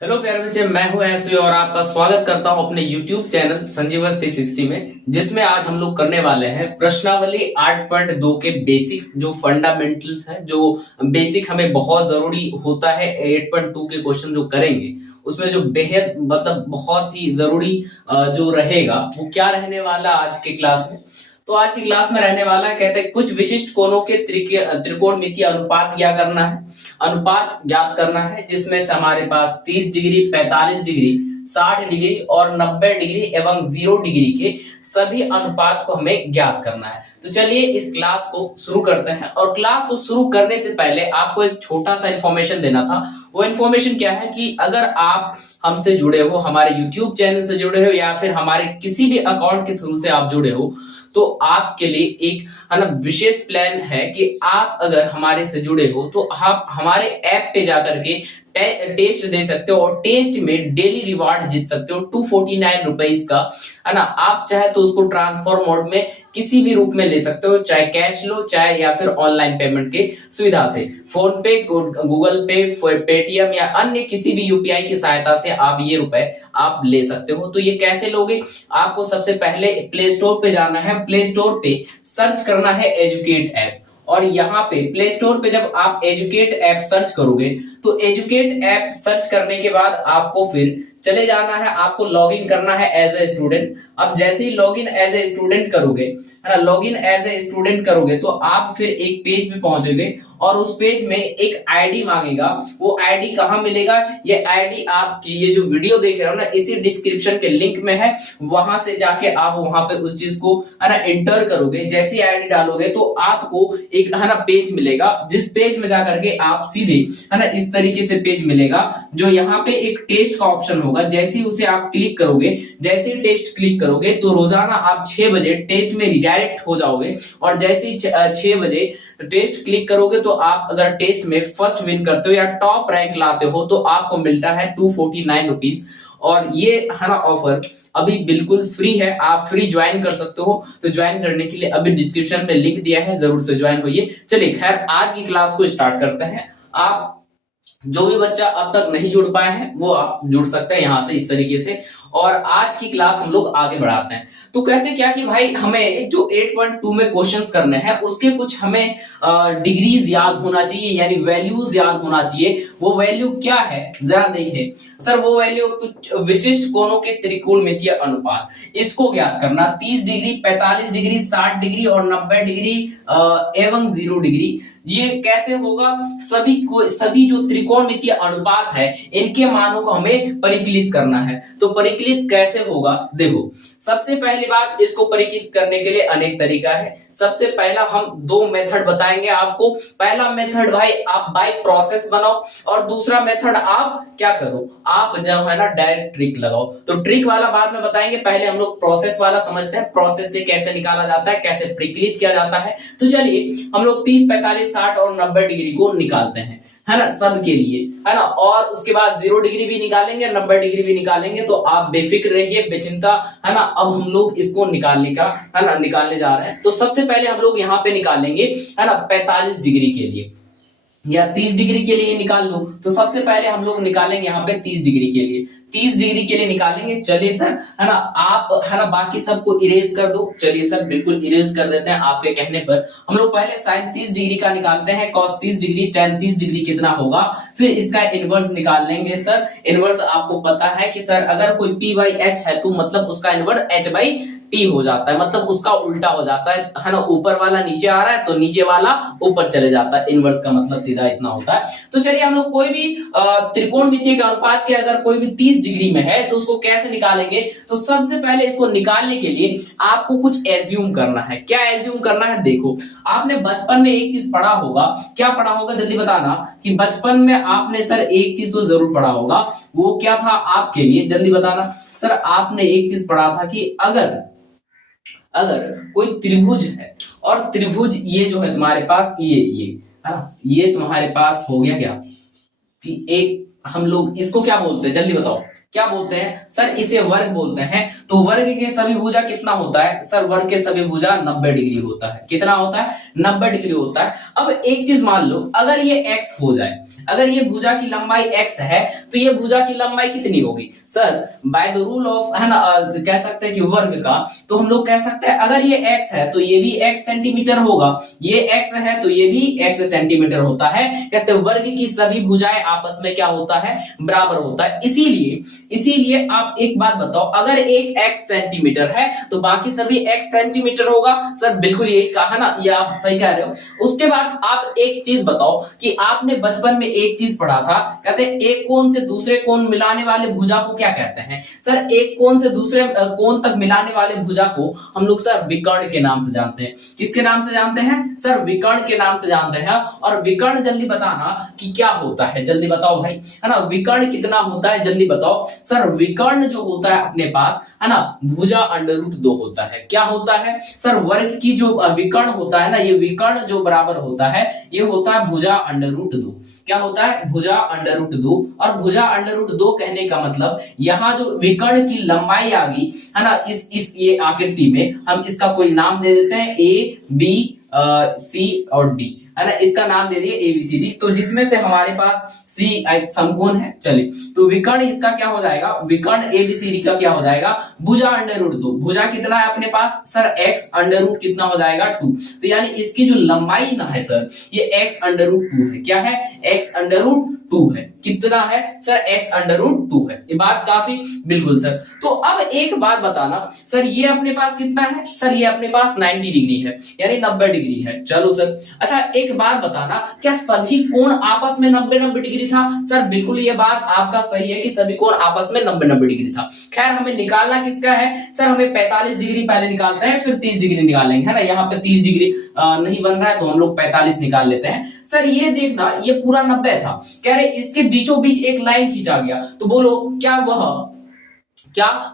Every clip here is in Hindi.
हेलो प्यारे बच्चे, मैं हूं एसवी और आपका स्वागत करता हूं अपने YouTube चैनल संजीवस 360 में, जिसमें आज हम लोग करने वाले हैं प्रश्नावली 8.2 के बेसिक्स, जो फंडामेंटल्स हैं, जो बेसिक हमें बहुत जरूरी होता है। 8.2 के क्वेश्चन जो करेंगे उसमें जो बेहद मतलब बहुत ही जरूरी जो रहेगा वो क्या रहने वाला आज के क्लास में। तो आज की क्लास में रहने वाला है, कहते हैं कुछ विशिष्ट कोणों के त्रिकोणमितीय अनुपात क्या करना है, अनुपात ज्ञात करना है, जिसमें से हमारे पास 30 डिग्री, 45 डिग्री, 60 डिग्री और 90 डिग्री एवं 0 डिग्री के सभी अनुपात को हमें ज्ञात करना है। तो चलिए इस क्लास को शुरू करते हैं। और क्लास को शुरू करने से पहले आपको एक छोटा सा इन्फॉर्मेशन देना था। वो इन्फॉर्मेशन क्या है कि अगर आप हमसे जुड़े हो, हमारे यूट्यूब चैनल से जुड़े हो या फिर हमारे किसी भी अकाउंट के थ्रू से आप जुड़े हो, तो आपके लिए एक है ना विशेष प्लान है कि आप अगर हमारे से जुड़े हो तो आप हमारे ऐप पे जाकर के टेस्ट दे सकते हो और टेस्ट में डेली रिवार्ड जीत सकते हो 249 रुपीज का, है ना। आप चाहे तो उसको ट्रांसफर मोड में किसी भी रूप में ले सकते हो, चाहे कैश लो चाहे या फिर ऑनलाइन पेमेंट के सुविधा से, फोन पे, गूगल पे, पेटीएम या अन्य किसी भी यूपीआई की सहायता से आप ये रुपए आप ले सकते हो। तो ये कैसे लोगे? आपको सबसे पहले प्ले स्टोर पे जाना है। प्ले स्टोर पे सर्च करना है एजुकेट ऐप, और यहाँ पे प्ले स्टोर पे जब आप एजुकेट ऐप सर्च करोगे तो एजुकेट ऐप सर्च करने के बाद आपको फिर चले जाना है, आपको लॉगिन करना है एज ए स्टूडेंट। अब जैसे ही लॉगिन एज ए स्टूडेंट करोगे, है ना, लॉगिन एज ए स्टूडेंट करोगे तो आप फिर एक पेज पे पहुंचोगे और उस पेज में एक आईडी मांगेगा। वो आईडी कहाँ मिलेगा? ये आईडी आपकी ये जो वीडियो देख रहे हो ना, इसी डिस्क्रिप्शन के लिंक में है। वहां से जाके आप वहां पे उस चीज को है ना एंटर करोगे। जैसे ही आईडी डालोगे तो आपको एक है ना पेज मिलेगा, जिस पेज में जाकर के आप सीधे है ना इस तरीके से पेज मिलेगा, जो यहाँ पे एक टेस्ट का ऑप्शन होगा। जैसे ही उसे आप क्लिक करोगे, जैसे ही टेस्ट क्लिक करोगे तो रोजाना आप 6 बजे टेस्ट में रिडायरेक्ट हो जाओगे। और जैसे ही 6 बजे टेस्ट क्लिक करोगे तो आप अगर टेस्ट में फर्स्ट विन करते हो या टॉप रैंक लाते हो तो आपको मिलता है 249 रुपीज। और ये है ना ऑफर अभी बिल्कुल फ्री है, आप फ्री ज्वाइन कर सकते हो। तो ज्वाइन करने के लिए अभी डिस्क्रिप्शन में लिंक दिया है, जरूर से ज्वाइन होइए। चलिए खैर आज की क्लास को स्टार्ट करते हैं। आप जो भी बच्चा अब तक नहीं जुड़ पाए हैं वो आप जुड़ सकते हैं यहाँ से इस तरीके से। और आज की क्लास हम लोग आगे बढ़ाते हैं। तो कहते क्या कि भाई हमें जो 8.2 में क्वेश्चंस करने हैं उसके कुछ हमें डिग्रीज याद होना चाहिए, यानी वैल्यूज याद होना चाहिए। वो वैल्यू क्या है जरा देखिए सर। वो वैल्यू कुछ विशिष्ट कोणों के त्रिकोणमितीय अनुपात, इसको ज्ञात करना। 30 डिग्री, 45 डिग्री, 60 डिग्री और 90 डिग्री एवं 0 डिग्री, ये कैसे होगा? सभी जो त्रिकोणमितीय अनुपात है इनके मानों को हमें परिकलित करना है। तो परिकलित कैसे होगा? देखो, सबसे पहली बात, इसको परिकलित करने के लिए अनेक तरीका है। सबसे पहला हम दो मेथड बताएंगे आपको। पहला मेथड भाई आप बाय प्रोसेस बनाओ, और दूसरा मेथड आप क्या करो, आप जो है ना डायरेक्ट ट्रिक लगाओ। तो ट्रिक वाला बाद में बताएंगे, पहले हम लोग प्रोसेस वाला समझते हैं, प्रोसेस से कैसे निकाला जाता है, कैसे परिकलित किया जाता है। तो चलिए हम लोग 30, 45, 60 और 90 डिग्री को निकालते हैं, है ना, सबके लिए, है ना। और उसके बाद 0 डिग्री भी निकालेंगे, 90 डिग्री भी निकालेंगे। तो आप बेफिक्र रहिए, बेचिंता, है ना। अब हम लोग इसको निकालने का है ना निकालने जा रहे हैं। तो सबसे पहले हम लोग यहाँ पे निकालेंगे, है ना, 45 डिग्री के लिए या 30 डिग्री के लिए निकाल लो। तो सबसे पहले हम लोग निकालेंगे यहाँ पे 30 डिग्री के लिए, 30 डिग्री के लिए निकालेंगे। चलिए सर, है ना, आप है ना बाकी सबको इरेज कर दो। चलिए सर, बिल्कुल इरेज कर देते हैं आपके कहने पर। हम लोग पहले साइन 30 डिग्री का निकालते हैं, कॉस 30 डिग्री, टेन 30 डिग्री कितना होगा, फिर इसका इनवर्स निकाल लेंगे। सर इनवर्स आपको पता है कि सर अगर कोई पी बाई एच है तो मतलब उसका इनवर्स एच बाई टी हो जाता है, मतलब उसका उल्टा हो जाता है ना। ऊपर वाला नीचे आ रहा है तो नीचे वाला ऊपर चले जाता है। इनवर्स का मतलब सीधा इतना होता है। तो चलिए हम लोग कोई भी त्रिकोणमितीय के अनुपात के अगर कोई भी 30 डिग्री में है तो उसको कैसे निकालेंगे? तो सबसे पहले इसको निकालने के लिए आपको कुछ एज्यूम करना है। क्या एज्यूम करना है? देखो, आपने बचपन में एक चीज पढ़ा होगा। क्या पढ़ा होगा जल्दी बताना। कि बचपन में आपने सर एक चीज तो जरूर पढ़ा होगा। वो क्या था आपके लिए? जल्दी बताना। सर आपने एक चीज पढ़ा था कि अगर कोई त्रिभुज है और त्रिभुज ये जो है तुम्हारे पास ये है ना, ये तुम्हारे पास हो गया क्या कि एक, हम लोग इसको क्या बोलते हैं जल्दी बताओ। क्या बोलते हैं सर, इसे वर्ग बोलते हैं। तो वर्ग के सभी भुजा कितना होता है सर, वर्ग के सभी भुजा 90 डिग्री होता है। कितना होता है, 90 डिग्री होता है। अब एक चीज मान लो, अगर ये x हो जाए, अगर ये भुजा की लंबाई x है तो ये भुजा की लंबाई कितनी होगी sir, by the rule of, है ना, कह सकते हैं कि वर्ग का, तो हम लोग कह सकते हैं अगर ये x है तो ये भी x सेंटीमीटर होगा, ये x है तो ये भी x सेंटीमीटर होता है। कहते हैं वर्ग की सभी भुजाएं आपस में क्या होता है, बराबर होता है। इसीलिए आप एक बात बताओ, अगर एक x सेंटीमीटर है तो बाकी सभी x सेंटीमीटर होगा। सर बिल्कुल यही कहा ना, ये आप सही कह रहे हो। उसके बाद आप एक चीज बताओ कि आपने बचपन में एक चीज पढ़ा था, कहते हैं एक कोण से दूसरे कोण मिलाने वाले भुजा को क्या कहते हैं सर, एक कोण से दूसरे कोण तक मिलाने वाले भुजा को हम लोग सर विकर्ण के नाम से जानते हैं। किसके नाम से जानते हैं सर, विकर्ण के नाम से जानते हैं। और विकर्ण जल्दी बताना कि क्या होता है, जल्दी बताओ भाई, है ना, विकर्ण कितना होता है जल्दी बताओ सर। विकर्ण जो होता है अपने पास, है ना, भुजा √2 होता है। क्या होता है सर, वर्ग की जो विकर्ण होता है ना, ये विकर्ण जो बराबर होता है ये होता है भुजा √2। क्या होता है, भुजा √2। और भुजा √2 कहने का मतलब यहाँ जो विकर्ण की लंबाई आ गई, है ना, इस ये आकृति में हम इसका कोई नाम दे देते हैं A B C और D, है ना, इसका नाम दे दिए ABCD। तो जिसमें से हमारे पास C एक समकोण है। चलिए, तो विकर्ण इसका क्या हो जाएगा, विकर्ण ABCD का क्या हो जाएगा, भुजा √2। भुजा कितना है अपने पास सर, x √ कितना हो जाएगा 2। तो यानी इसकी जो लंबाई ना है सर, ये x √2 है। क्या है, x √2 है। कितना है सर, x √2 है। ये बात काफी, बिल्कुल सर। तो अब एक बात बताना सर, ये अपने पास कितना है सर, ये अपने पास 90 डिग्री है, यानी 90 डिग्री है। चलो सर, अच्छा एक बात बताना, क्या सभी कोण आपस में 90 डिग्री था सर? बिल्कुल ये बात आपका सही है कि सभी कोण आपस में 90 डिग्री था। खैर हमें निकालना किसका है सर, हमें 45 डिग्री पहले निकालते हैं, फिर 30 डिग्री निकालेंगे, है ना। यहाँ पे 30 डिग्री नहीं बन रहा है तो हम लोग 45 निकाल लेते हैं। सर ये देखना, ये पूरा 90 था, कह रहे इसके बीचों बीच एक लाइन खींचा गया, तो बोलो क्या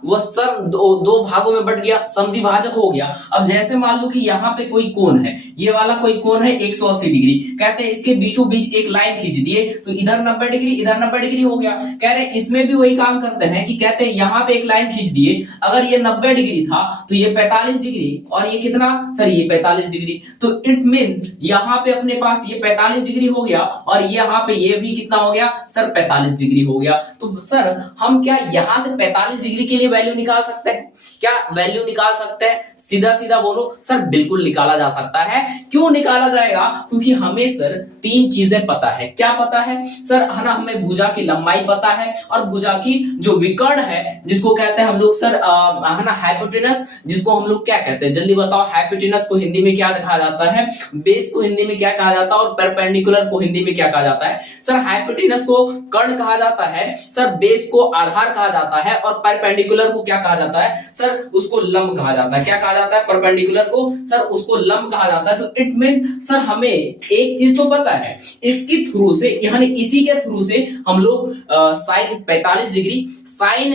वह सर दो भागों में बट गया, समद्विभाजक हो गया। अब जैसे मान लो कि यहाँ पे कोई कोण है, ये वाला कोई कोण है 180 डिग्री, कहते हैं इसके बीचों बीच एक लाइन खींच दिए तो इधर 90 डिग्री इधर 90 डिग्री हो गया। कह रहे इसमें भी वही काम करते हैं कि कहते हैं यहाँ पे एक लाइन खींच दिए, अगर ये 90 डिग्री था तो ये 45 डिग्री और ये कितना सर, ये 45 डिग्री। तो इट मीन्स यहाँ पे अपने पास ये 45 डिग्री हो गया और यहाँ पे ये भी कितना हो गया सर, 45 डिग्री हो गया। तो सर हम क्या यहाँ से 45 डिग्री के लिए वैल्यू निकाल सकते हैं? क्या वैल्यू निकाल सकते हैं? सीधा सीधा बोलो सर, बिल्कुल निकाला जा सकता है। क्यों निकाला जाएगा? क्योंकि हमें सर 3 चीजें पता है। क्या पता है सर, है ना, हमें भुजा की लंबाई पता है और भुजा की जो विकर्ण है जिसको कहते हैं हम लोग सर, है ना, हाइपोटेनस, जिसको हम लोग क्या कहते हैं जल्दी बताओ। हाइपोटेनस को हिंदी में क्या कहा जाता है, बेस को हिंदी में क्या कहा जाता है और परपेंडिकुलर को हिंदी में क्या कहा जाता है सर? हाइपोटेनस को कर्ण कहा जाता है सर, बेस को आधार कहा जाता है और परपेंडिकुलर को क्या कहा जाता है सर, उसको लंब कहा जाता है। क्या कहा जाता है? परपेंडिकुलर को सर उसको लंब कहा जाता है। तो इट मींस सर हमें एक चीज तो पता है, इसकी थ्रू से, यानी इसी के थ्रू से हम लोग sine 45 degree, sine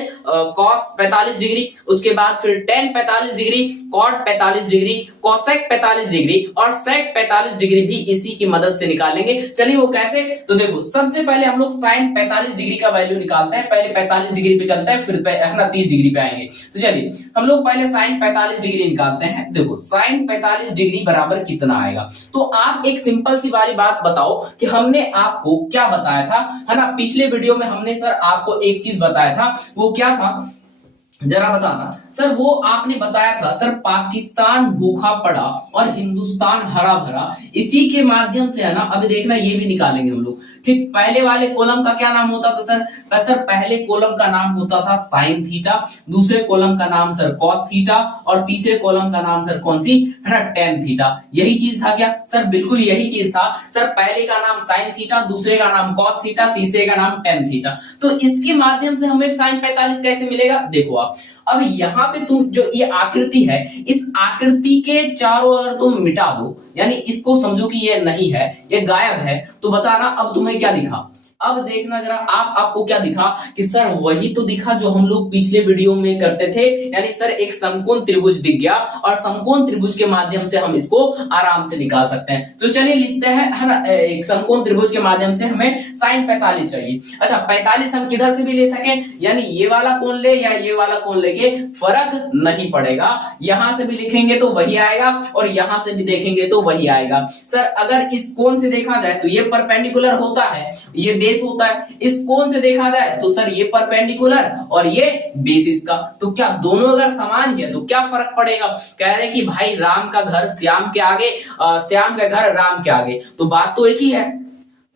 cos 45 degree, उसके बाद फिर tan 45 degree, cot 45 degree, cosec 45 degree और सेक 45 डिग्री भी इसी की मदद से निकालेंगे। चलिए वो कैसे, तो देखो सबसे पहले हम लोग साइन 45 डिग्री का वैल्यू निकालते हैं। पहले 45 डिग्री पे चलते हैं, फिर है ना 30 डिग्री पे आएंगे। तो चलिए हम लोग पहले साइन 45 डिग्री निकालते हैं। देखो साइन 45 डिग्री बराबर कितना आएगा, तो आप एक सिंपल सी वाली बात बताओ कि हमने आपको क्या बताया था, है ना, पिछले वीडियो में हमने सर आपको एक चीज बताया था, वो क्या था जरा बताना सर। वो आपने बताया था सर, पाकिस्तान भूखा पड़ा और हिंदुस्तान हरा भरा, इसी के माध्यम से, है ना। अभी देखना ये भी निकालेंगे हम लोग, ठीक। पहले वाले कॉलम का क्या नाम होता था सर? सर पहले कॉलम का नाम होता था साइन थीटा, दूसरे कॉलम का नाम सर कॉस थीटा और तीसरे कॉलम का नाम सर कौन सी, है ना, टेन थीटा। यही चीज था क्या सर? बिल्कुल यही चीज था सर। पहले का नाम साइन थीटा, दूसरे का नाम कॉस थीटा, तीसरे का नाम टेन थीटा। तो इसके माध्यम से हमें साइन 45 कैसे मिलेगा? देखो अब यहाँ पे तुम जो ये आकृति है, इस आकृति के चारों ओर तुम मिटा दो, यानी इसको समझो कि ये नहीं है, ये गायब है, तो बताना अब तुम्हें क्या दिखा? अब देखना जरा आपको क्या दिखा कि सर वही तो दिखा जो हम लोग पिछले वीडियो में करते थे, यानी सर एक समकोण त्रिभुज दिख गया और समकोण त्रिभुज के माध्यम से हम इसको आराम से निकाल सकते हैं। तो चलिए लिखते हैं, है ना, एक समकोण त्रिभुज के माध्यम से हमें sin 45 चाहिए। अच्छा 45 हम किधर से भी ले सके, यानी ये वाला कोण ले या ये वाला कोण लेके फर्क नहीं पड़ेगा, यहां से भी लिखेंगे तो वही आएगा और यहां से भी देखेंगे तो वही आएगा। सर अगर इस कोण से देखा जाए तो ये परपेंडिकुलर होता है, ये बेस होता है, इस कोण से देखा जाए तो सर ये परपेंडिकुलर और ये बेस इसका, तो क्या दोनों अगर समान है तो क्या फर्क पड़ेगा। कह रहे कि भाई राम का घर श्याम के आगे, श्याम का घर राम के आगे, तो बात तो एक ही है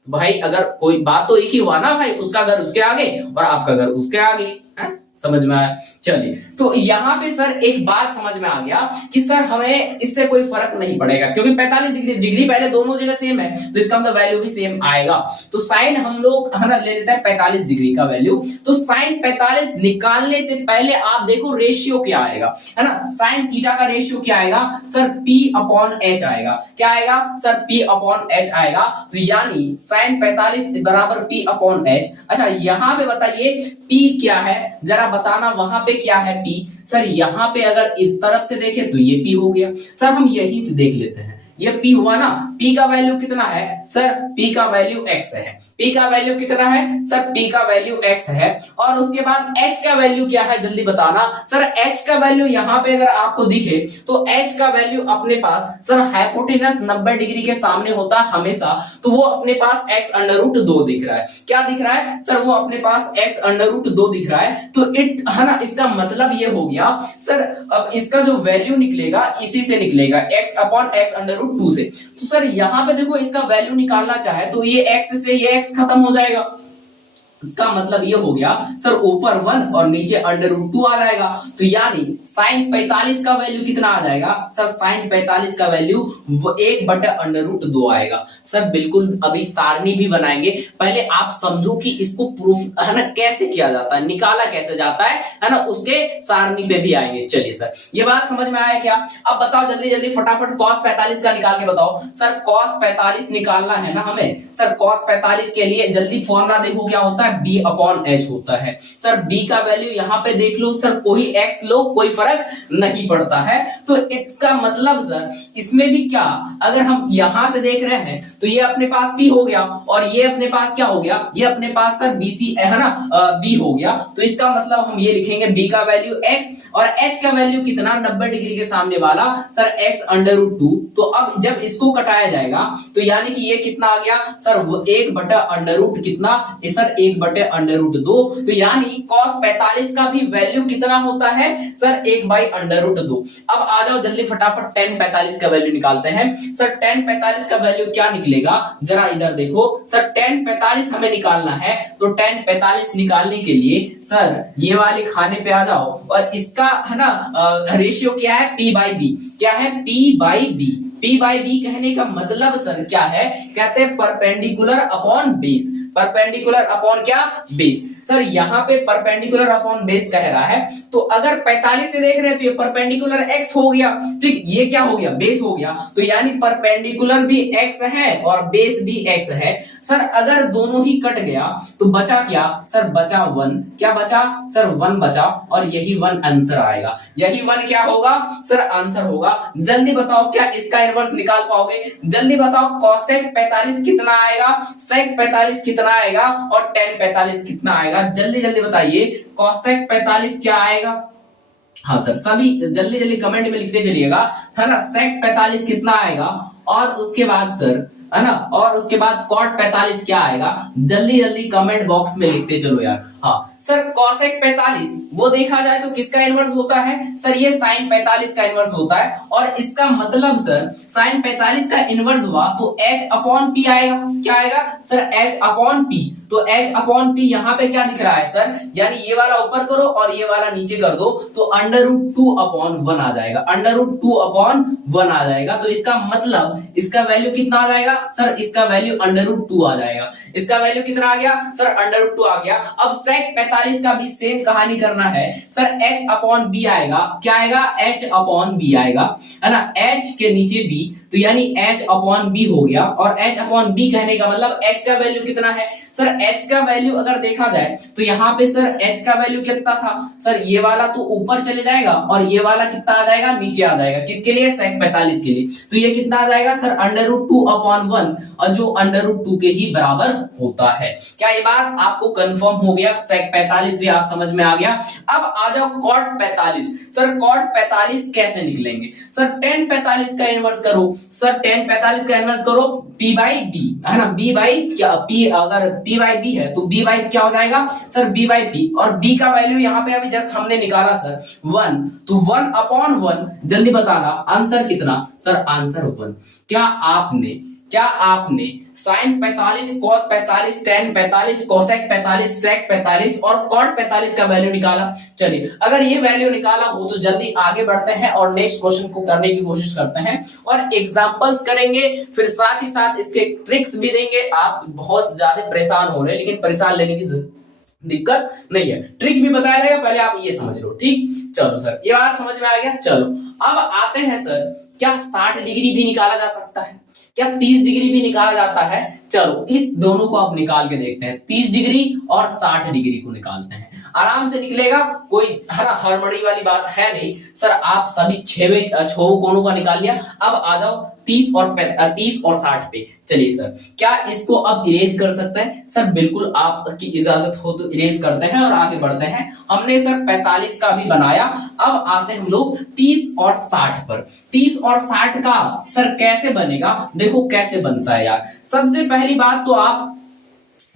भाई, अगर कोई बात तो एक ही हुआ ना भाई, उसका घर उसके आगे और आपका घर उसके आगे, है? समझ में आया। चलिए तो यहां पे सर एक बात समझ में आ गया कि सर हमें इससे कोई फर्क नहीं पड़ेगा, क्योंकि 45 डिग्री पहले दोनों जगह सेम है, तो इसका मतलब वैल्यू भी सेम आएगा। तो साइन हम लोग है ना ले लेते हैं 45 डिग्री का वैल्यू। तो साइन 45 निकालने से पहले आप देखो रेशियो क्या आएगा, है ना, साइन थीटा का रेशियो क्या आएगा सर, P/H आएगा। क्या आएगा सर, P/H आएगा। तो यानी साइन 45 बराबर P/H। अच्छा यहां पे बताइए P क्या है, जरा बताना वहां पे क्या है P। सर यहां पे अगर इस तरफ से देखें तो ये P हो गया। सर हम यही से देख लेते हैं, ये P हुआ ना, P का वैल्यू कितना है सर, P का वैल्यू x है। P का वैल्यू कितना है सर, P का वैल्यू x है। और उसके बाद H का वैल्यू क्या है जल्दी बताना सर। H का वैल्यू यहां पे अगर आपको दिखे तो H का वैल्यू अपने पास सर हाइपोटेनस 90 डिग्री के सामने होता है हमेशा, तो वो अपने पास x√2 दिख रहा है। क्या दिख रहा है सर, वो अपने पास x√2 दिख रहा है। तो इट है ना, इसका मतलब ये हो गया सर, अब इसका जो वैल्यू निकलेगा इसी से निकलेगा, x/x√2 से। तो सर यहां पे देखो इसका वैल्यू निकालना चाहे तो ये x से ये x खत्म हो जाएगा। इसका मतलब ये हो गया सर ऊपर 1 और नीचे √2 आ जाएगा। तो यानी साइन 45 का वैल्यू कितना आ जाएगा सर, साइन 45 का वैल्यू 1/√2 आएगा। सर बिल्कुल अभी सारणी भी बनाएंगे, पहले आप समझो कि इसको प्रूफ है ना कैसे किया जाता है, निकाला कैसे जाता है ना, उसके सारणी पे भी आएंगे। चलिए सर ये बात समझ में आया क्या। अब बताओ जल्दी जल्दी फटाफट cos 45 का निकाल के बताओ सर। cos 45 निकालना है ना हमें सर, cos 45 के लिए जल्दी फॉर्मूला देखो क्या होता है, B/H होता है। सर B का वैल्यू यहां पे देख लो सर, कोई x लो कोई फर्क नहीं पड़ता है। तो इसका मतलब सर इसमें भी क्या, अगर हम यहां से देख रहे हैं तो ये अपने पास P हो गया और ये अपने पास क्या हो गया, ये अपने पास सर BC है ना, B हो गया। तो इसका मतलब हम ये लिखेंगे B का वैल्यू x और H का वैल्यू कितना, 90 डिग्री के सामने वाला सर x√2। तो अब जब इसको कटाया जाएगा तो यानी कि ये कितना आ गया सर, 1/√, कितना सर 1/√2। तो यानी cos 45 का भी वैल्यू कितना होता है सर, 1/√2। अब आ जाओ जल्दी फटाफट tan 45 का वैल्यू निकालते हैं। सर tan 45 का वैल्यू क्या निकलेगा, जरा इधर देखो सर, tan 45 हमें निकालना है। तो tan 45 निकालने के लिए सर ये वाले खाने पे आ जाओ और इसका है ना रेशियो क्या है, P/B। क्या है P/B। P/B कहने का मतलब सर क्या है, कहते हैं perpendicular upon base. Perpendicular upon क्या, बेस। सर यहाँ पे परपेंडिकुलर अपॉन बेस कह रहा है, तो अगर 45 से देख रहे हैं तो ये परपेंडिकुलर x हो गया, ठीक, ये क्या हो गया, बेस हो गया। तो यानी परपेंडिकुलर भी x है और बेस भी x है। सर अगर दोनों ही कट गया तो बचा क्या सर, बचा 1। क्या बचा सर, 1 बचा और यही 1 आंसर आएगा। यही 1 क्या होगा सर, आंसर होगा। जल्दी बताओ क्या इसका इनवर्स निकाल पाओगे, जल्दी बताओ। cosec 45 कितना आएगा, sec 45 कितना आएगा और tan 45 कितना आएगा, जल्दी जल्दी बताइए। cosec 45 क्या आएगा, हाँ सर सभी जल्दी जल्दी कमेंट में लिखते चलिएगा, है ना। sec 45 कितना आएगा और उसके बाद सर है ना, और उसके बाद cot 45 क्या आएगा, जल्दी जल्दी कमेंट बॉक्स में लिखते चलो यार। हाँ सर cosec 45 वो देखा जाए तो किसका इनवर्स होता है सर, ये sin 45 का इनवर्स होता है। और इसका मतलब सर sin 45 का इनवर्स हुआ तो H/P आएगा। क्या आएगा सर, H/P। तो H/P यहाँ पे क्या दिख रहा है सर, यानी ये वाला ऊपर करो और ये वाला नीचे कर दो तो √2/1 आ जाएगा, √2/1 आ जाएगा। तो इसका मतलब इसका वैल्यू कितना आ जाएगा सर, इसका वैल्यू √2 आ जाएगा। इसका वैल्यू कितना आ गया सर, √2 आ गया। अब sec 45 का भी सेम कहानी करना है सर, H/B आएगा। क्या आएगा, H/B आएगा, है ना, H के नीचे B, तो यानी H/B हो गया। और H/B कहने का मतलब H का वैल्यू कितना है सर h का वैल्यू अगर देखा जाए तो यहाँ पे सर h का वैल्यू कितना था सर, ये वाला तो ऊपर चले जाएगा और ये वाला कितना आ जाएगा, नीचे आ जाएगा। किसके लिए, sec 45 के लिए। तो ये कितना आ जाएगा सर, √2/1, और जो √2 के ही बराबर होता है। क्या ये बात आपको कंफर्म हो गया? sec 45 भी आप समझ में आ गया। अब आ जाओ cot 45। सर cot 45 कैसे निकलेंगे? सर tan 45 का इनवर्स करो। सर tan 45 का इनवर्स करो p/b, है ना, b बाई क्या, p अगर p/b है तो b बाई क्या हो जाएगा सर, b/p, और b का वैल्यू यहाँ पे अभी जस्ट हमने निकाला सर 1, तो 1/1। जल्दी बताना आंसर कितना सर, आंसर 1। क्या आपने sin 45, cos 45, tan 45, cosec 45, sec 45 और cot 45 का वैल्यू निकाला? चलिए, अगर ये वैल्यू निकाला हो तो जल्दी आगे बढ़ते हैं और नेक्स्ट क्वेश्चन को करने की कोशिश करते हैं और एग्जांपल्स करेंगे, फिर साथ ही साथ इसके ट्रिक्स भी देंगे। आप बहुत ज्यादा परेशान हो रहे हैं, लेकिन परेशान लेने की दिक्कत नहीं है, ट्रिक भी बताया जाएगा, पहले आप ये समझ लो। ठीक, चलो सर, ये बात समझ में आ गया। चलो अब आते हैं सर, क्या 60 डिग्री भी निकाला जा सकता है? क्या 30 डिग्री भी निकाला जाता है? चलो इस दोनों को आप निकाल के देखते हैं, 30 डिग्री और 60 डिग्री को निकालते हैं, आराम से निकलेगा, कोई है ना हड़बड़ी वाली बात है नहीं। सर आप सभी छह कोनों का निकाल लिया, अब आ जाओ 30 और 60 पे। चलिए सर, क्या इसको अब इरेज कर सकते हैं? सर बिल्कुल, आपकी इजाजत हो तो इरेज करते हैं और आगे बढ़ते हैं। हमने सर 45 का भी बनाया, अब आते हैं हम लोग 30 और 60 पर। 30 और 60 का सर कैसे बनेगा? देखो कैसे बनता है यार। सबसे पहली बात तो आप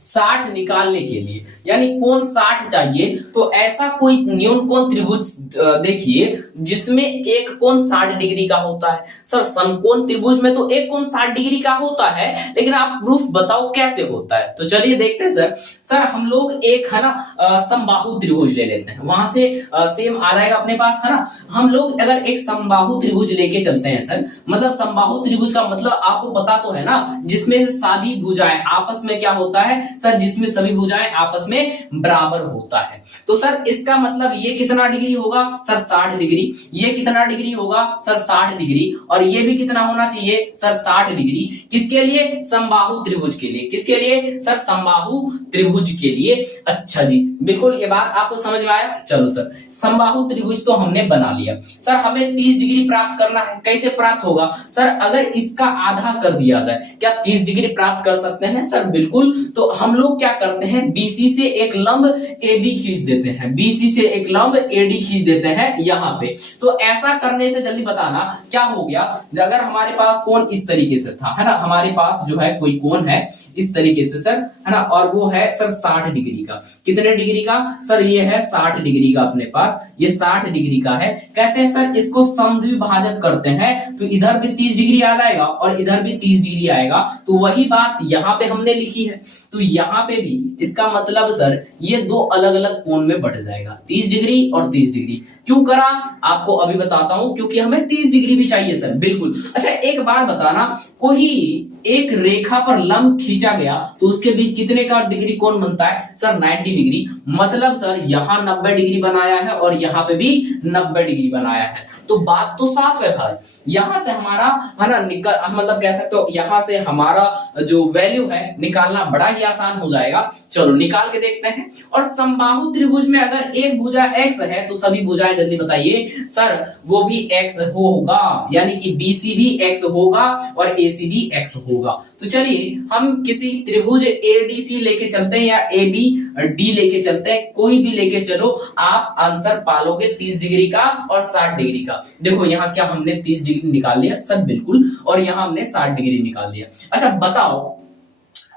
60 निकालने के लिए, यानी कोण 60 चाहिए, तो ऐसा कोई न्यून कोण त्रिभुज देखिए जिसमें एक कोण 60 डिग्री का होता है। सर समकोण त्रिभुज में तो एक कोण 60 डिग्री का होता है, लेकिन आप प्रूफ बताओ कैसे होता है? तो चलिए देखते हैं सर। सर हम लोग एक है ना समबाहु त्रिभुज ले लेते हैं, वहां से सेम आ जाएगा अपने पास, है ना। हम लोग अगर एक समबाहु त्रिभुज लेके चलते हैं सर, मतलब समबाहु त्रिभुज का मतलब आपको पता तो है ना, जिसमें से सभी भुजाएं आपस में क्या होता है सर, जिसमें सभी भुजाएं आपस में बराबर होता है। तो सर इसका मतलब ये कितना डिग्री होगा सर, 60 डिग्री। ये कितना डिग्री होगा सर, 60 डिग्री। और ये भी कितना होना चाहिए सर, 60 डिग्री। किसके लिए? समबाहु त्रिभुज के लिए। किसके लिए सर? समबाहु त्रिभुज के लिए। अच्छा जी, बिल्कुल ये बात आपको समझ में आया। चलो सर, समबाहु त्रिभुज तो हमने बना लिया। सर हमें 30 डिग्री प्राप्त करना है, कैसे प्राप्त होगा सर? अगर इसका आधा कर दिया जाए, क्या 30 डिग्री प्राप्त कर सकते हैं सर? बिल्कुल। तो हम लोग क्या करते हैं, BC से एक लंब AB खींच देते हैं, BC से एक लंब AD खींच देते हैं यहाँ पे। तो ऐसा करने से जल्दी बताना क्या हो गया। अगर हमारे पास कोण इस तरीके से था, है ना, हमारे पास जो है कोई कोण है इस तरीके से सर, है ना, और वो है सर 60 डिग्री का। कितने डिग्री का सर? ये है 60 डिग्री का अपने पास, ये 60 डिग्री का है। कहते हैं सर इसको समद्विभाजक करते हैं, तो इधर भी 30 डिग्री आ जाएगा और इधर भी 30 डिग्री आएगा। तो वही बात यहाँ पे हमने लिखी है, तो यहाँ पे भी इसका मतलब सर ये दो अलग अलग कोण में बढ़ जाएगा, 30 डिग्री और 30 डिग्री। क्यों करा आपको अभी बताता हूं, क्योंकि हमें 30 डिग्री भी चाहिए सर। बिल्कुल। अच्छा एक बात बताना, कोई एक रेखा पर लंब खींचा गया तो उसके बीच कितने का डिग्री कोण बनता है सर? 90 डिग्री। मतलब सर यहाँ 90 डिग्री बनाया है और यहाँ पे भी 90 डिग्री बनाया है। तो बात तो साफ है भाई, यहां से हमारा है ना मतलब कह सकते हो यहां से हमारा जो वैल्यू है निकालना बड़ा ही आसान हो जाएगा। चलो निकाल के देखते हैं। और समबाहु त्रिभुज में अगर एक भुजा x है तो सभी भुजाएं जल्दी बताइए सर, वो भी x होगा, यानी कि BC भी x होगा और AC भी x होगा। तो चलिए हम किसी त्रिभुज ADC लेके चलते हैं या ABD लेके चलते हैं, कोई भी लेके चलो, आप आंसर पालोगे 30 डिग्री का और 60 डिग्री का। देखो यहाँ क्या हमने 30 डिग्री निकाल लिया सर, बिल्कुल, और यहाँ हमने 60 डिग्री निकाल लिया। अच्छा बताओ,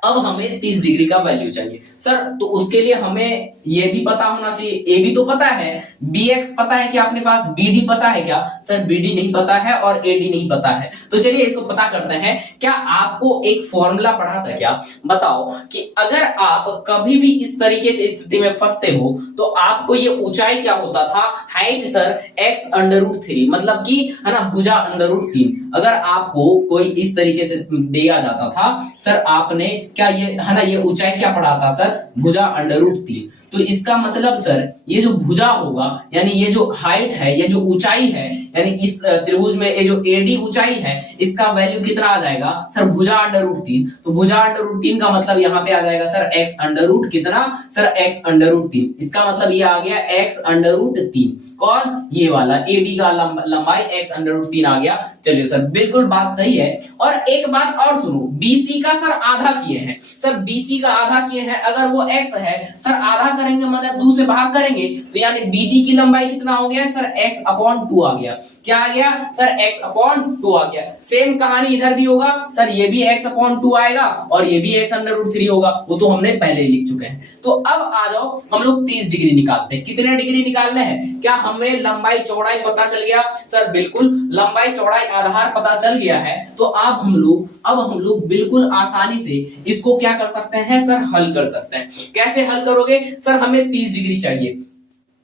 अब हमें 30 डिग्री का वैल्यू चाहिए सर, तो उसके लिए हमें ये भी पता होना चाहिए, ए बी तो पता है, BX पता है क्या अपने पास, BD पता है क्या सर? BD नहीं पता है और AD नहीं पता है। तो चलिए इसको पता करते हैं। क्या आपको एक फॉर्मूला पढ़ा था क्या? बताओ कि अगर आप कभी भी इस तरीके से स्थिति में फंसते हो तो आपको ये ऊंचाई क्या होता था? हाइट सर x√3, मतलब कि है ना भुजा √3। अगर आपको कोई इस तरीके से दिया जाता था सर, आपने क्या ये है ना ये ऊंचाई क्या पढ़ा था सर? भुजा √3। तो इसका मतलब सर ये जो भुजा होगा, यानी ये जो हाइट है, ये जो ऊंचाई है, यानी इस त्रिभुज में ये जो AD ऊंचाई है इसका वैल्यू कितना आ जाएगा सर भुजा अंडर रूट 3। तो भुजा अंडर रूट 3 का मतलब यहाँ पे आ जाएगा सर x अंडर रूट कितना सर x अंडर रूट 3। इसका मतलब ये आ गया x अंडर रूट 3। कौन ये वाला AD का लंबाई x अंडर रूट 3 आ गया। चलिए सर बिल्कुल बात सही है। और एक बात और सुनो, BC का सर आधा किए हैं, सर BC का आधा किए हैं, अगर वो x है सर आधा करेंगे मतलब 2 से भाग करेंगे तो यानी BD की लंबाई कितना हो गया सर x अपॉन 2 आ गया। क्या आ गया सर x अपॉन 2 आ गया। सेम कहानी इधर भी होगा सर, ये भी x अपॉन 2 आएगा और ये भी x अंडर रूट 3 होगा, वो तो हमने पहले ही लिख चुके हैं। तो अब आ जाओ हम लोग 30 डिग्री निकालते हैं। कितने डिग्री निकालने हैं? क्या हमें लंबाई चौड़ाई पता चल गया? सर बिल्कुल लंबाई चौड़ाई आधार पता चल गया है। तो अब हम लोग बिल्कुल आसानी से इसको क्या कर सकते हैं सर हल कर सकते हैं। कैसे हल करोगे सर? हमें 30 डिग्री चाहिए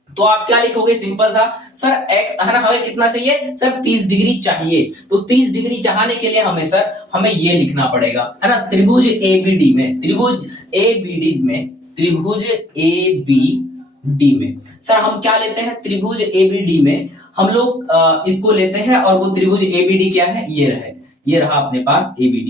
तो आप क्या लिखोगे? सिंपल सा सर x है ना, हमें कितना चाहिए सर 30 डिग्री चाहिए। तो 30 डिग्री चाहने के लिए हमें ये लिखना पड़ेगा है ना, त्रिभुज ABD में सर हम क्या लेते हैं? त्रिभुज ABD में हम लोग इसको लेते हैं और वो त्रिभुज ABD क्या है? ये रहा अपने पास ABD,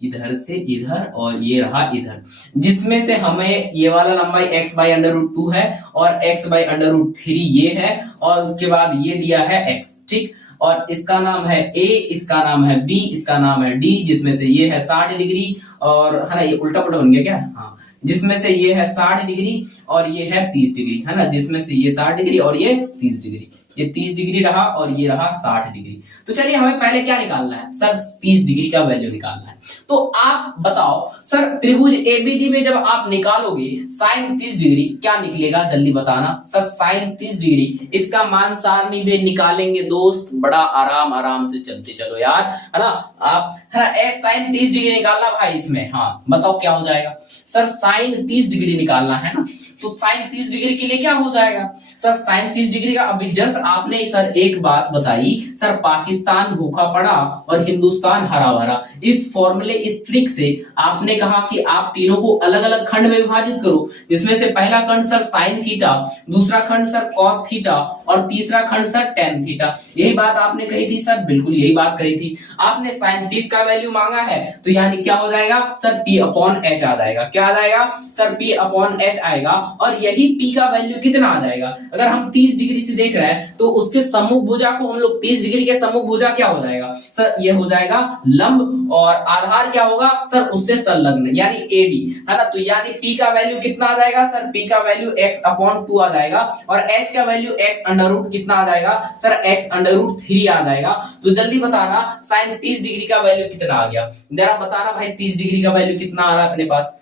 इधर से इधर और ये रहा इधर, जिसमें से हमें ये वाला लंबाई x बाई अंडर रूट 2 है और x बाई अंडर रूट 3 ये है और उसके बाद ये दिया है x, ठीक। और इसका नाम है A, इसका नाम है B, इसका नाम है D, जिसमें से ये है 60 डिग्री और है ना, ये उल्टा पुल्टा बन गया क्या? हाँ, जिसमें से ये है 60 डिग्री और ये है 30 डिग्री है ना, जिसमें से ये 60 डिग्री और ये 30 डिग्री, ये 30 डिग्री रहा और ये रहा 60 डिग्री। तो चलिए हमें पहले क्या निकालना है सर? 30 डिग्री का वैल्यू निकालना है। तो आप बताओ सर त्रिभुज ABD में जब आप निकालोगे साइन 30 डिग्री क्या निकलेगा? जल्दी बताना सर। साइन 30 डिग्री इसका मान सारणी में निकालेंगे दोस्त, बड़ा आराम से चलते चलो यार, है ना। आप है ना साइन 30 डिग्री निकालना भाई इसमें। हाँ बताओ क्या हो जाएगा सर? साइन 30 डिग्री निकालना है ना, तो साइन 30 डिग्री के लिए क्या हो जाएगा सर? साइन 30 डिग्री का अभी जस्ट आपने सर एक बात बताई सर, पाकिस्तान भूखा पड़ा और हिंदुस्तान हरा भरा। इस फॉर्मूले इस ट्रिक से आपने कहा कि आप तीनों को अलग अलग खंड में विभाजित करो, जिसमें से पहला खंड सर साइन थीटा, दूसरा खंड सर कॉस थीटा और तीसरा खंड सर टेन थीटा। यही बात आपने कही थी सर, बिल्कुल यही बात कही थी आपने। साइन 30 का वैल्यू मांगा है तो यानी क्या हो जाएगा सर? P अपॉन H आ जाएगा। क्या आ जाएगा सर? P अपॉन H आएगा। और यही P का वैल्यू कितना आ जाएगा? अगर हम 30 डिग्री से देख रहे हैं तो उसके सम्मुख भुजा को हम लोग 30 डिग्री के सम्मुख भुजा क्या हो जाएगा सर? ये हो जाएगा लंब और आधार क्या होगा सर? उससे संलग्न यानी AD है ना। तो यानी P का वैल्यू कितना आ जाएगा सर? P का वैल्यू x अपॉन 2 आ जाएगा और H का वैल्यू x अंडर रूट कितना आ जाएगा सर? x अंडर रूट 3 आ जाएगा। तो जल्दी बताना साइन 30 डिग्री का वैल्यू कितना आ गया? जरा बताना भाई 30 डिग्री का वैल्यू कितना आ रहा है अपने पास?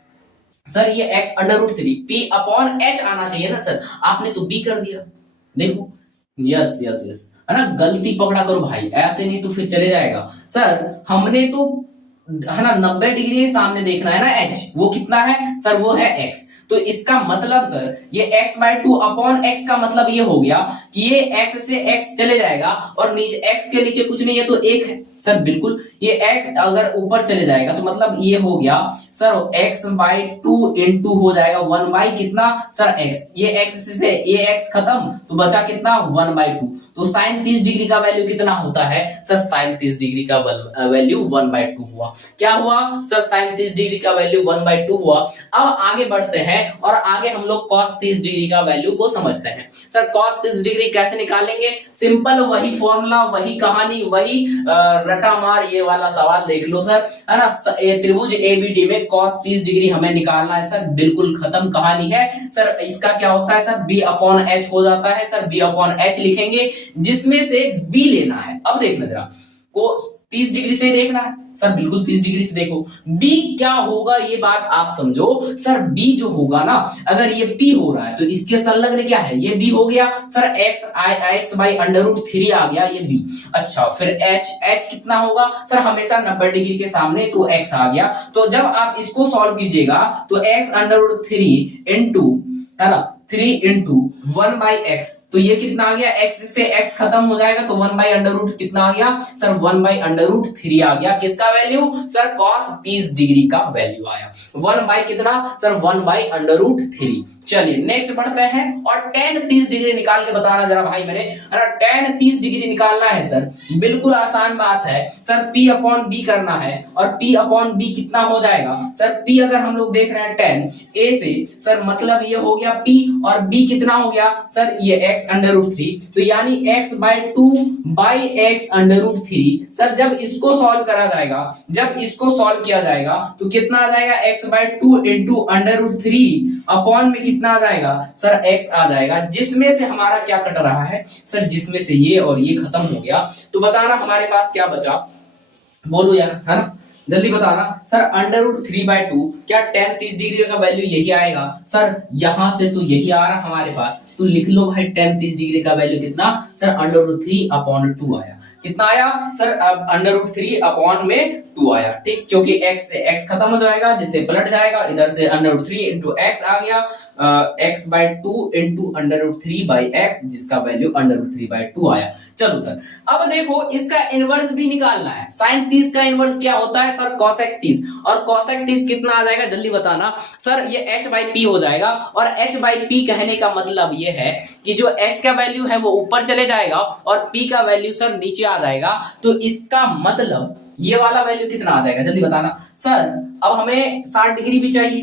सर ये x under root 3 P upon H आना चाहिए ना सर, आपने तो B कर दिया। देखो यस है ना, गलती पकड़ा करो भाई, ऐसे नहीं तो फिर चले जाएगा। सर हमने तो है ना 90 डिग्री के सामने देखना है ना H, वो कितना है सर? वो है x। तो इसका मतलब सर ये x बाई 2 अपॉन x का मतलब ये हो गया कि ये x से x चले जाएगा और नीचे x के नीचे कुछ नहीं है तो 1 है सर। बिल्कुल ये x अगर ऊपर चले जाएगा तो मतलब ये हो गया सर x बाई 2 इंटू हो जाएगा 1 बाई कितना सर x। ये x से ये x खत्म तो बचा कितना 1 बाई 2। तो साइन 30 डिग्री का वैल्यू कितना होता है सर? साइन 30 डिग्री का वैल्यू 1 बाई 2 हुआ। क्या हुआ सर? साइन 30 डिग्री का वैल्यू 1 बाई 2 हुआ। अब आगे बढ़ते हैं और आगे हम लोग cos 30 डिग्री का वैल्यू को समझते हैं। सर cos 30 डिग्री कैसे निकालेंगे? सिंपल वही फॉर्मूला, वही कहानी, वही रटा मार ये वाला सवाल देख लो सर, है ना। त्रिभुज ABD में cos 30 डिग्री हमें निकालना है सर, बिल्कुल खत्म कहानी है सर। इसका क्या होता है सर? B अपॉन H हो जाता है सर। B अपॉन H लिखेंगे जिसमें से B लेना है। अब देखना जरा को 30 डिग्री से देखना है सर, बिल्कुल 30 डिग्री से देखो B क्या होगा ये बात आप समझो सर। B जो होगा ना, अगर ये P हो रहा है तो इसके संलग्न क्या है? ये B हो गया sir. x by under root 3 आ गया ये B। अच्छा फिर H कितना होगा सर? हमेशा 90 डिग्री के सामने तो x आ गया। तो जब आप इसको सॉल्व कीजिएगा तो x अंडर रूट 3 इंटू है ना 3 इंटू 1 बाई x, तो ये कितना आ गया? x से x खत्म हो जाएगा तो 1 बाई अंडर रूट कितना आ गया सर? 1 बाई अंडर रूट 3 आ गया। किसका वैल्यू सर? cos 30 डिग्री का वैल्यू आया। 1 बाई कितना सर? 1 by under root 3। चलिए नेक्स्ट बढ़ते हैं और tan 30 डिग्री निकाल के बताना जरा भाई मेरे। अगर tan 30 डिग्री निकालना है सर, बिल्कुल आसान बात है सर, P अपॉन बी करना है और P अपॉन बी कितना हो जाएगा सर, P अगर हम लोग देख रहे हैं tan A से सर, मतलब ये हो गया P और B कितना हो गया सर, ये x अंडर रूट 3, तो यानी x by 2 by x under root 3। Sir जब इसको सॉल्व करा जाएगा, जब इसको सॉल्व किया जाएगा तो कितना आ जाएगा, x by 2 into under root 3 upon में कितना आ जाएगा सर, x आ जाएगा, जिसमें से हमारा क्या कट रहा है सर, जिसमें से ये और ये खत्म हो गया। तो बताना हमारे पास क्या बचा, बोलो यार, है ना, जल्दी बताना सर। अंडर रूट 3/2, क्या tan 30 डिग्री का वैल्यू यही आएगा सर, यहां से तो यही आ रहा हमारे पास, तो लिख लो भाई tan 30 डिग्री का वैल्यू कितना सर, अंडर रूट 3/2 आया। कितना आया सर, अब अंडर रूट 3 अपॉन में 2 आया, ठीक, क्योंकि x से x खत्म हो जाएगा, जिससे पलट जाएगा, इधर से अंडर रूट 3 इंटू एक्स आ गया, x by 2 into under root 3 by x, जिसका वैल्यू अंडर रूट 3/2 आया। चलो सर अब देखो इसका इनवर्स भी निकालना है। साइन 30 का इनवर्स क्या होता है सर, कोसेक 30, और कोसेक 30 कितना आ जाएगा जल्दी बताना सर, ये h बाई पी हो जाएगा, और h बाई पी कहने का मतलब ये है कि जो h का वैल्यू है वो ऊपर चले जाएगा और p का वैल्यू सर नीचे आ जाएगा, तो इसका मतलब ये वाला वैल्यू कितना आ जाएगा जल्दी बताना सर। अब हमें 60 डिग्री भी चाहिए,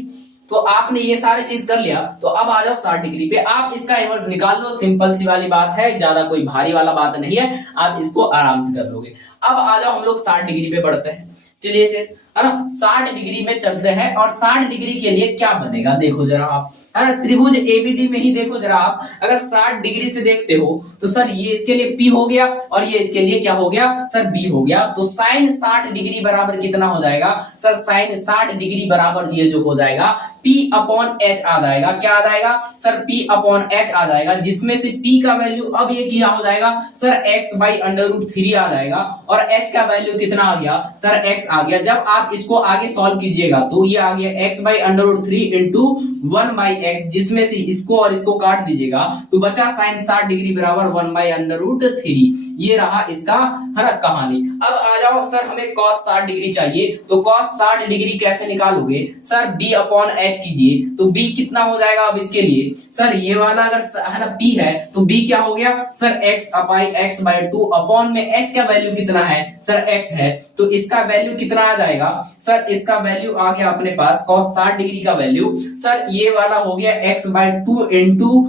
तो आपने ये सारे चीज कर लिया, तो अब आ जाओ 60 डिग्री पे, आप इसका इनवर्स निकाल लो, सिंपल सी वाली बात है, ज्यादा कोई भारी वाला बात नहीं है, आप इसको आराम से कर लोगे। अब आ जाओ हम लोग 60 डिग्री पे बढ़ते हैं, चलिए से, है ना, 60 डिग्री में चलते हैं, और 60 डिग्री के लिए क्या बनेगा देखो जरा आप, है ना, त्रिभुज एबीडी में ही देखो जरा आप, अगर 60 डिग्री से देखते हो तो सर ये इसके लिए P हो गया और ये इसके लिए क्या हो गया सर, B हो गया, तो साइन 60 डिग्री बराबर कितना हो जाएगा सर, साइन 60 डिग्री बराबर ये जो हो जाएगा P अपॉन H आ जाएगा, क्या आ जाएगा सर, P अपॉन H आ जाएगा, जिसमें से P का वैल्यू अब ये क्या हो जाएगा sir, x by under root 3 आ जाएगा, और H का वैल्यू कितना आ गया सर, x आ गया। जब आप इसको आगे सॉल्व कीजिएगा तो ये आ गया x by under root 3 into 1 by x, जिसमें से इसको और इसको काट दीजिएगा तो बचा साइन 60 डिग्री बराबर 1 बाई अंडर रूट 3। ये रहा इसका, है ना, कहानी। अब आ जाओ सर, हमें cos 60 डिग्री चाहिए, तो cos 60 डिग्री कैसे निकालोगे सर, b अपॉन h कीजिए, तो b कितना हो जाएगा अब इसके लिए सर, ये वाला अगर है ना p है तो b क्या हो गया सर, x बाई 2 अपॉन में h का वैल्यू कितना है सर, x है, तो इसका वैल्यू कितना आ जाएगा सर, इसका वैल्यू आ गया अपने पास cos 60 डिग्री का वैल्यू सर, ये वाला हो गया x by 2 into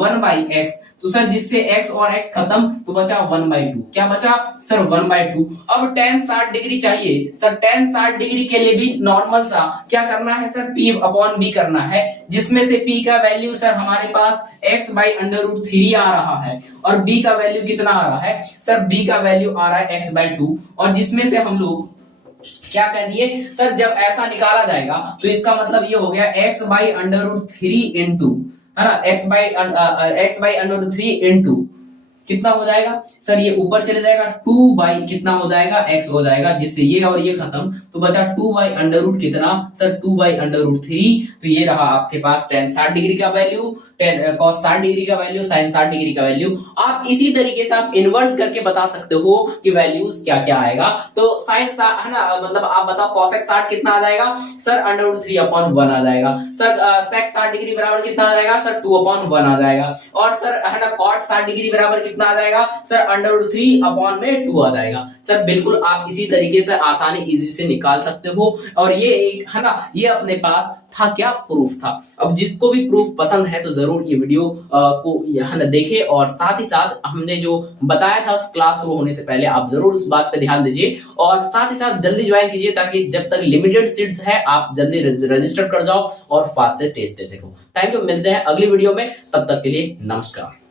1 by x, तो सर जिससे x और x खत्म तो बचा 1/2, क्या बचा सर 1/2। अब tan 60 डिग्री चाहिए सर, tan 60 डिग्री के लिए भी नॉर्मल सा क्या करना है सर, P अपॉन B करना है, जिसमें से P का वैल्यू सर हमारे पास x बाई अंडर रूट 3 आ रहा है, और B का वैल्यू कितना आ रहा है सर, B का वैल्यू आ रहा है x बाई 2, और जिसमें से हम लोग क्या कर दिए सर, जब ऐसा निकाला जाएगा तो इसका मतलब ये हो गया x by under root 3 into, है ना, x by under root 3 into कितना हो जाएगा सर, ये ऊपर चले जाएगा 2 बाई कितना हो जाएगा x हो जाएगा, जिससे ये और ये खत्म, तो बचा 2 बाई अंडर रूट कितना सर, 2 बाई अंडर रूट 3। तो ये रहा आपके पास tan 60 डिग्री का वैल्यू, cos 60 डिग्री का वैल्यू, sin 60 डिग्री का वैल्यू। आप इसी तरीके से आप इनवर्स करके बता सकते हो कि वैल्यूज क्या क्या आएगा। तो sin, है ना, मतलब आप बताओ cosec 60 कितना आ जाएगा सर, अंडर रूट 3 अपॉन 1 आ जाएगा सर, sec 60 डिग्री बराबर कितना आ जाएगा सर, 2 अपॉन 1 आ जाएगा, और सर है ना, cot 60 डिग्री बराबर कितना आ जाएगा सर, अंडर रूट 3 अपॉन में 2 आ जाएगा। सर बिल्कुल आप इसी तरीके से आसानी इजी से निकाल सकते हो, और ये एक, है ना, ये अपने पास था क्या, प्रूफ था। अब जिसको भी प्रूफ पसंद है तो जरूर ये वीडियो को है ना देखे, और साथ ही साथ हमने जो बताया था क्लास शुरू होने से पहले आप जरूर उस बात पे ध्यान दीजिए, और साथ ही साथ जल्दी ज्वाइन कीजिए, ताकि जब तक लिमिटेड सीट्स है आप जल्दी रजिस्टर कर जाओ और फास्ट से टेस्ट दे सको। थैंक यू, मिलते हैं अगली वीडियो में, तब तक के लिए नमस्कार।